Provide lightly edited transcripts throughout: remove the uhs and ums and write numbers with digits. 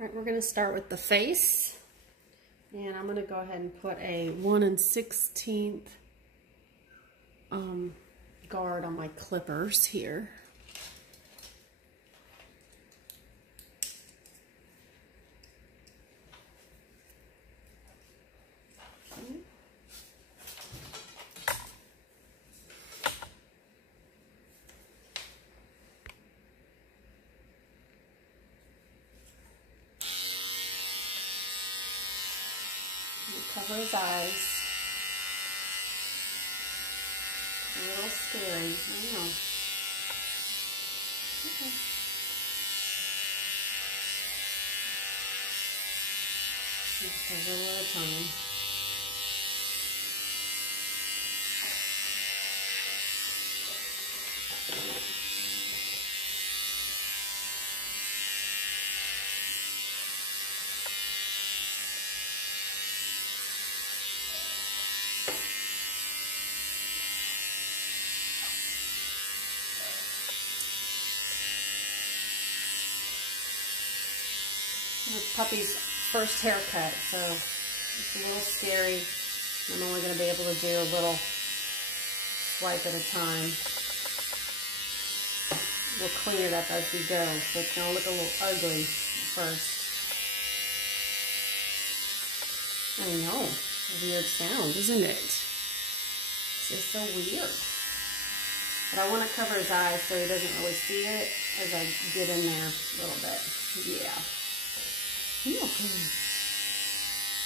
All right, we're going to start with the face, and I'm going to go ahead and put a 1 16th guard on my clippers here. Cover his eyes. A little scary, I know. Okay. Just a little at a time. It's puppy's first haircut, so it's a little scary. I'm only going to be able to do a little swipe at a time. We'll clean it up as we go, so it's going to look a little ugly at first. I know, a weird sound, isn't it? It's just so weird. But I want to cover his eyes so he doesn't really see it as I get in there a little bit. Yeah. Okay.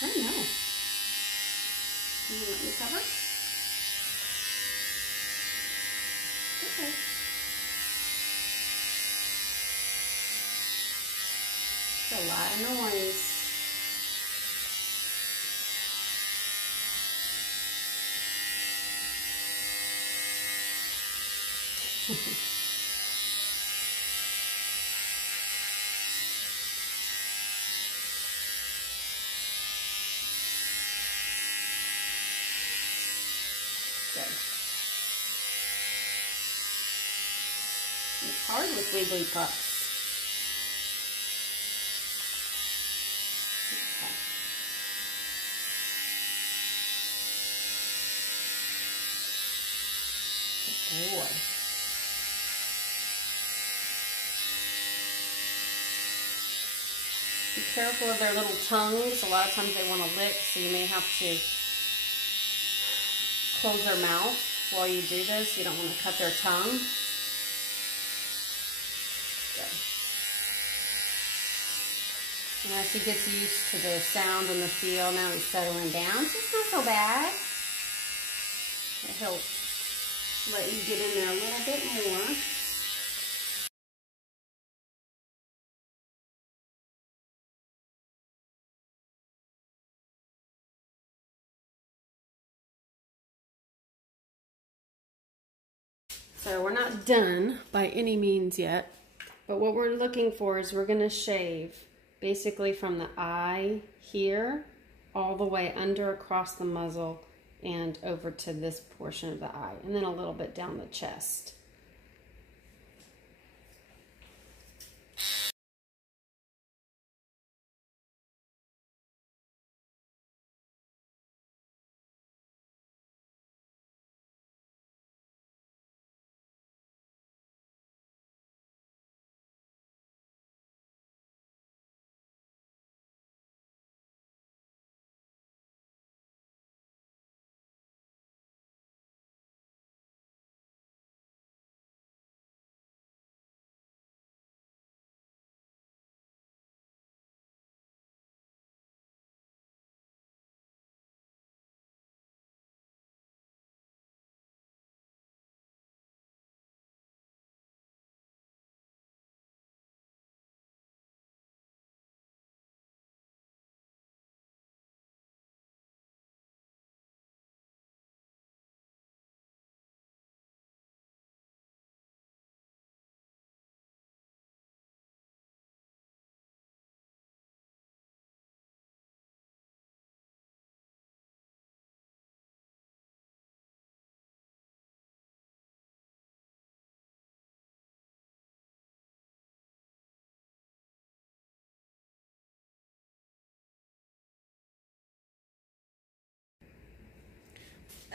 I know. You let me cover? Okay. It's a lot of noise. Good. It's hard with wiggly pups. Okay. Good boy. Be careful of their little tongues. A lot of times they want to lick, so you may have to close their mouth while you do this. You don't want to cut their tongue. Good. And as he gets used to the sound and the feel, now he's settling down. So it's not so bad. He'll let you get in there a little bit more. So we're not done by any means yet, but what we're looking for is we're going to shave basically from the eye here all the way under across the muzzle and over to this portion of the eye, and then a little bit down the chest.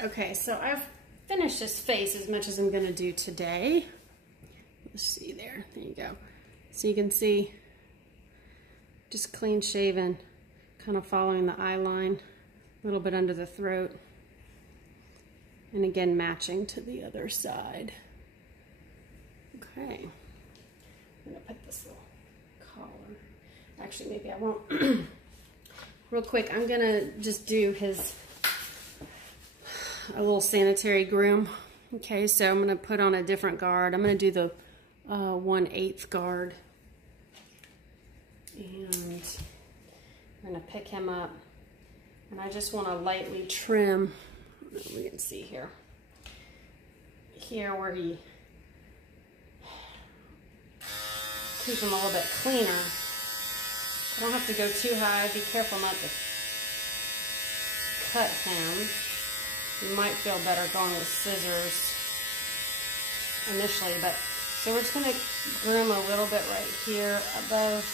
Okay, so I've finished his face as much as I'm gonna do today. Let's see there you go. So you can see, just clean shaven, kind of following the eye line, a little bit under the throat. And again, matching to the other side. Okay, I'm gonna put this little collar. Actually, maybe I won't. Real quick, I'm gonna just do a little sanitary groom. Okay, so I'm gonna put on a different guard. I'm gonna do the 1/8 guard. And I'm gonna pick him up. And I just wanna lightly trim, we can see here. Here where he, keep him a little bit cleaner. I don't have to go too high. Be careful not to cut him. You might feel better going with scissors initially, but so we're just going to groom a little bit right here above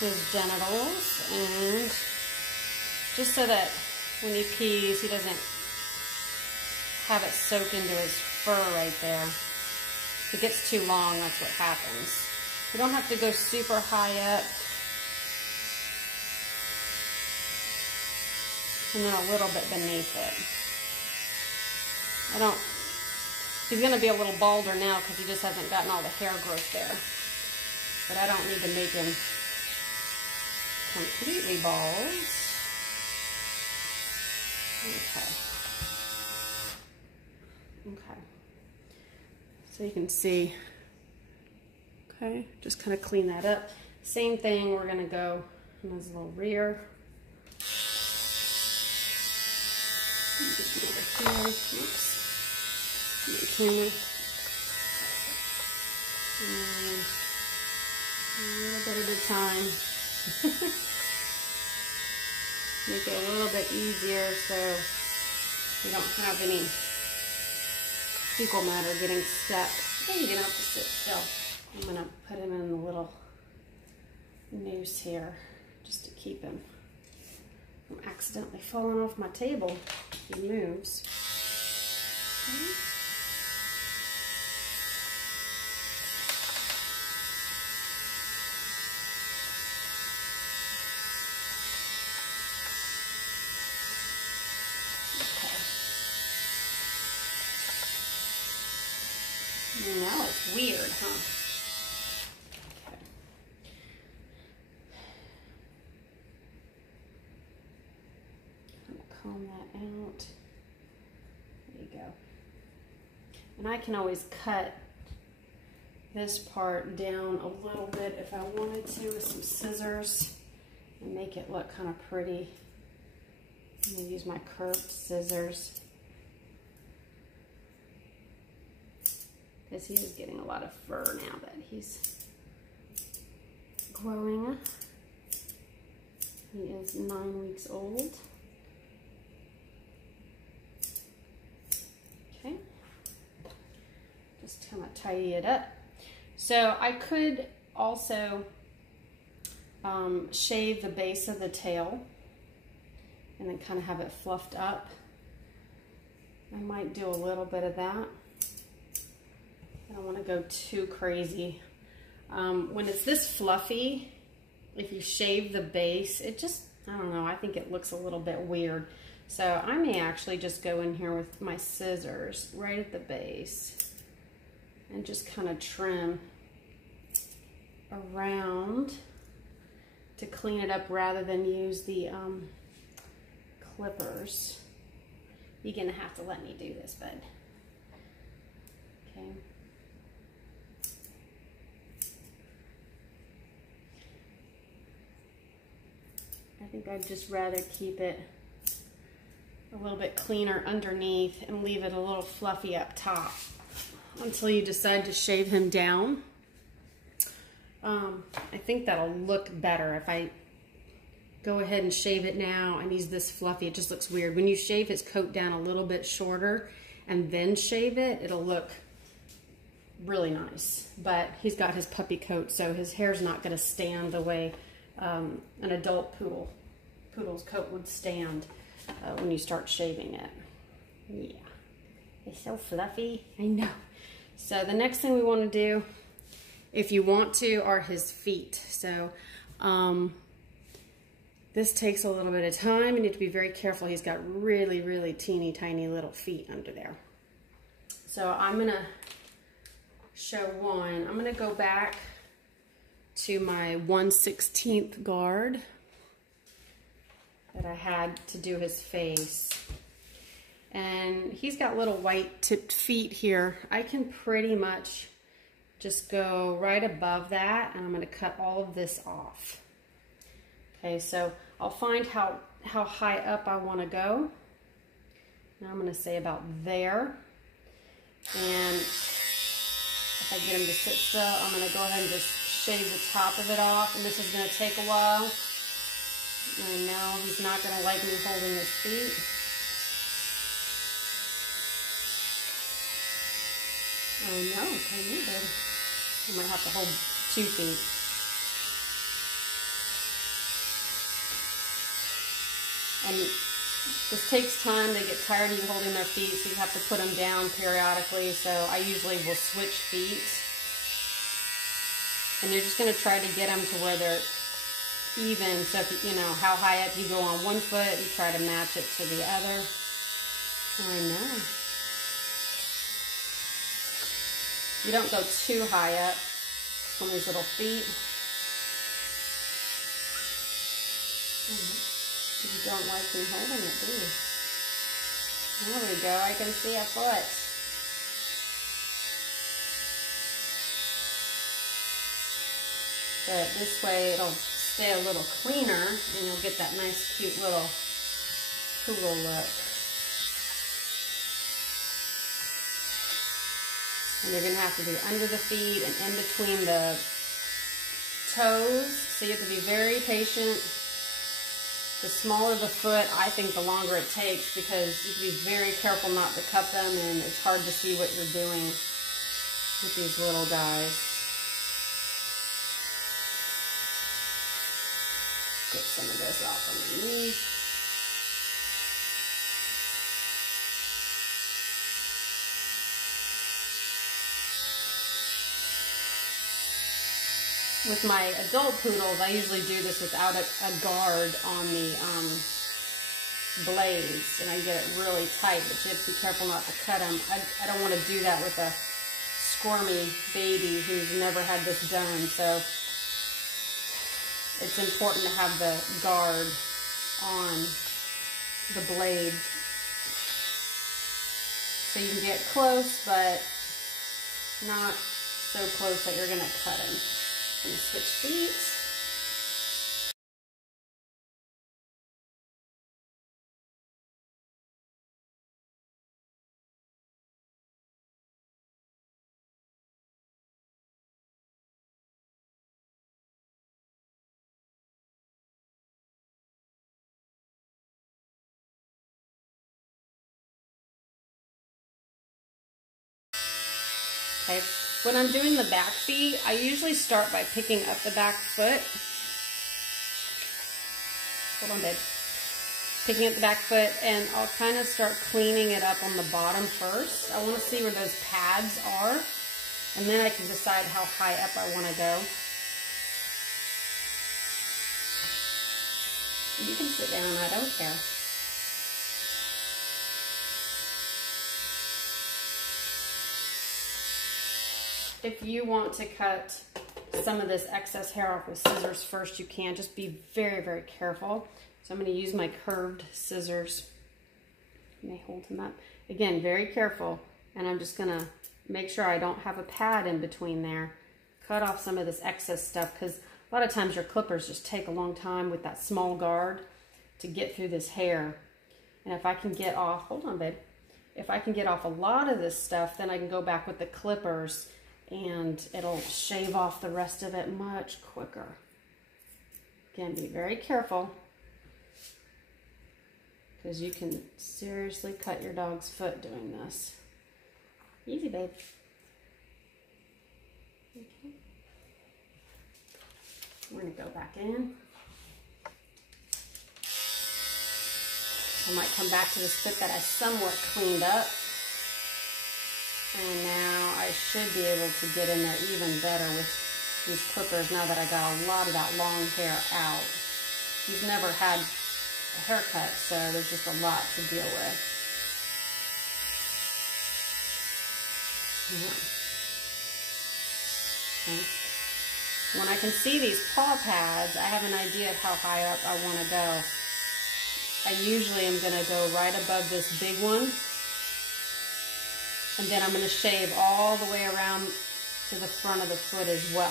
his genitals, and just so that when he pees, he doesn't have it soak into his fur right there. If it gets too long, that's what happens. You don't have to go super high up. And then a little bit beneath it. He's going to be a little balder now because he just hasn't gotten all the hair growth there. But I don't need to make him completely bald. Okay. So you can see, okay, just kind of clean that up. Same thing, we're going to go in his little rear. Just over here. Oops. The camera. And a little bit at a time. Make it a little bit easier so we don't have any fecal matter getting stuck. Okay, you don't have to sit still. I'm going to put him in the little noose here just to keep him from accidentally falling off my table if he moves. Okay. Now it's weird, huh? Okay. I'm gonna comb that out. There you go. And I can always cut this part down a little bit if I wanted to with some scissors and make it look kind of pretty. I'm gonna use my curved scissors, because he is getting a lot of fur now that he's growing. He is 9 weeks old. Okay, just kind of tidy it up. So I could also shave the base of the tail and then kind of have it fluffed up. I might do a little bit of that. I don't want to go too crazy. When it's this fluffy, if you shave the base, it just, I don't know, I think it looks a little bit weird. So I may actually just go in here with my scissors right at the base and just kind of trim around to clean it up rather than use the clippers. You're gonna have to let me do this, bud. Okay. I think I'd just rather keep it a little bit cleaner underneath and leave it a little fluffy up top until you decide to shave him down. I think that'll look better if I go ahead and shave it now and he's this fluffy. It just looks weird. When you shave his coat down a little bit shorter and then shave it, it'll look really nice. But he's got his puppy coat, so his hair's not going to stand the way an adult poodle's coat would stand. when you start shaving it. Yeah, it's so fluffy. I know. So the next thing we want to do, if you want to, are his feet. So this takes a little bit of time. You need to be very careful. He's got really, really teeny tiny little feet under there. So I'm gonna show one. I'm gonna go back to my 1/16 guard that I had to do his face. And he's got little white tipped feet here. I can pretty much just go right above that, and I'm gonna cut all of this off. Okay, so I'll find how high up I wanna go. Now I'm gonna say about there. And if I get him to sit still, I'm gonna go ahead and just shave the top of it off. And this is gonna take a while. I know he's not gonna like me holding his feet. Oh no, can you, baby? I might have to hold 2 feet. And this takes time. They get tired of you holding their feet, so you have to put them down periodically. So I usually will switch feet. And you're just going to try to get them to where they're even. So if you know how high up you go on one foot, you try to match it to the other. I know. You don't go too high up on these little feet. You don't like me holding it, do you? There we go. I can see a foot. But this way it'll stay a little cleaner and you'll get that nice, cute little poodle look. And you're going to have to do under the feet and in between the toes. So you have to be very patient. The smaller the foot, I think the longer it takes, because you have to be very careful not to cut them, and it's hard to see what you're doing with these little guys. Get some of this off underneath. With my adult poodles, I usually do this without a guard on the blades, and I get it really tight, but you have to be careful not to cut them. I don't want to do that with a squirmy baby who's never had this done, so it's important to have the guard on the blade so you can get close, but not so close that you're going to cut him. I'm going to switch feet. Okay, when I'm doing the back feet, I usually start by picking up the back foot. Hold on, babe. Picking up the back foot, and I'll kind of start cleaning it up on the bottom first. I want to see where those pads are, and then I can decide how high up I want to go. You can sit down, I don't care. If you want to cut some of this excess hair off with scissors first, you can. Just be very, very careful. So I'm going to use my curved scissors. Let me hold him up. Again, very careful. And I'm just going to make sure I don't have a pad in between there. Cut off some of this excess stuff, because a lot of times your clippers just take a long time with that small guard to get through this hair. And if I can get off, hold on, babe. If I can get off a lot of this stuff, then I can go back with the clippers and it'll shave off the rest of it much quicker. Again, be very careful, because you can seriously cut your dog's foot doing this. Easy, babe. Okay. We're gonna go back in. I might come back to the split that I somewhat cleaned up. And now I should be able to get in there even better with these clippers now that I got a lot of that long hair out. He's never had a haircut, so there's just a lot to deal with. Yeah. Okay. When I can see these paw pads, I have an idea of how high up I want to go. I usually am going to go right above this big one. And then I'm going to shave all the way around to the front of the foot as well.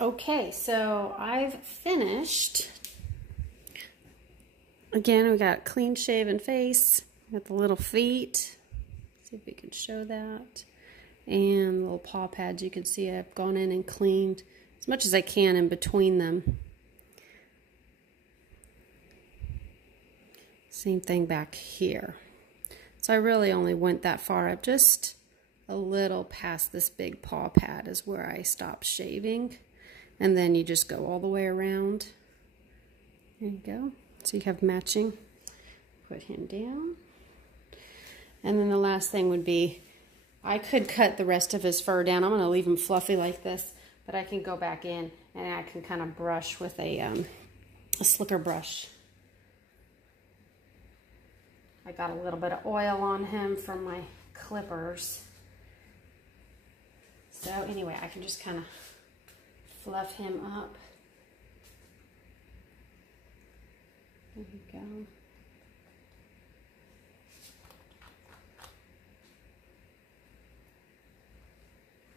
Okay, so I've finished. Again, we got clean shaven face, got the little feet. See if we can show that. And little paw pads, you can see I've gone in and cleaned as much as I can in between them. Same thing back here. So I really only went that far up, just a little past this big paw pad is where I stopped shaving. And then you just go all the way around. There you go. So you have matching. Put him down. And then the last thing would be, I could cut the rest of his fur down. I'm going to leave him fluffy like this, but I can go back in and I can kind of brush with a slicker brush. I got a little bit of oil on him from my clippers. So anyway, I can just kind of fluff him up. There you go.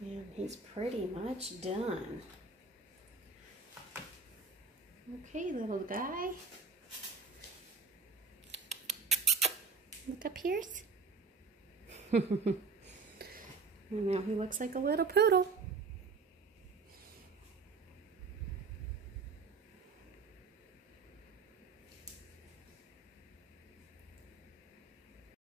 And he's pretty much done. Okay, little guy. Look up here. And now he looks like a little poodle.